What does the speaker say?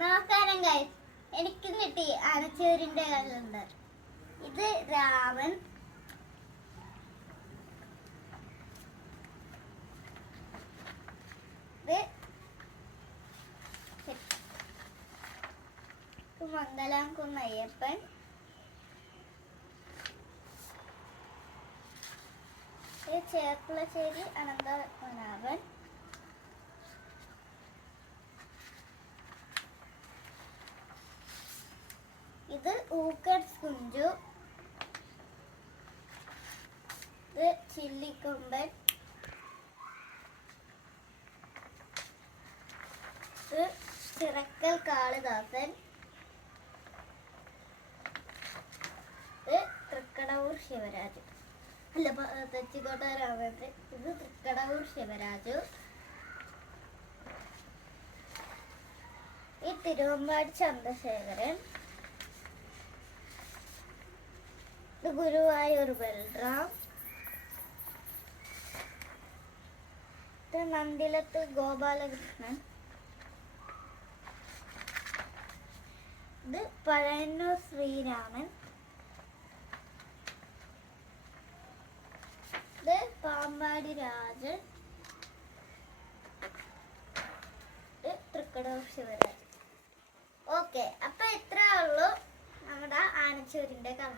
നോക്കാനും ഗൈസ് എനിക്കും കിട്ടി ആനച്ചൂരിന്റെ കലുണ്ട്. ഇത് രാമൻ, ഇത് മംഗലാംകുന്ന് അയ്യപ്പൻ, ഇത് ചേർപ്പുളശ്ശേരി അനന്തപത്മനാഭൻ, ഇത് ഊക്കട്സ് കുഞ്ചു, ഇത് ചില്ലിക്കൊമ്പൻ, ഇത് ചിറക്കൽ കാളിദാസൻ, ഇത് തൃക്കടവൂർ ശിവരാജു, അല്ല തെച്ചിക്കോട്ട രാമേന്ദ്രൻ, ഇത് തൃക്കടവൂർ ശിവരാജു, ഈ തിരുവമ്പാടി ചന്ദ്രശേഖരൻ, ഇത് ഗുരുവായൂർ ബൽറാം, ഇത് നന്ദിലത്ത് ഗോപാലകൃഷ്ണൻ, ഇത് പഴയന്നൂർ ശ്രീരാമൻ, ഇത് പാമ്പാടി രാജൻ, ഇത് തൃക്കടവൂർ ശിവരാജ്. ഓക്കെ, അപ്പൊ ഇത്രേ ഉള്ളൂ നമ്മുടെ ആനച്ചൂരിന്റെ കഥ.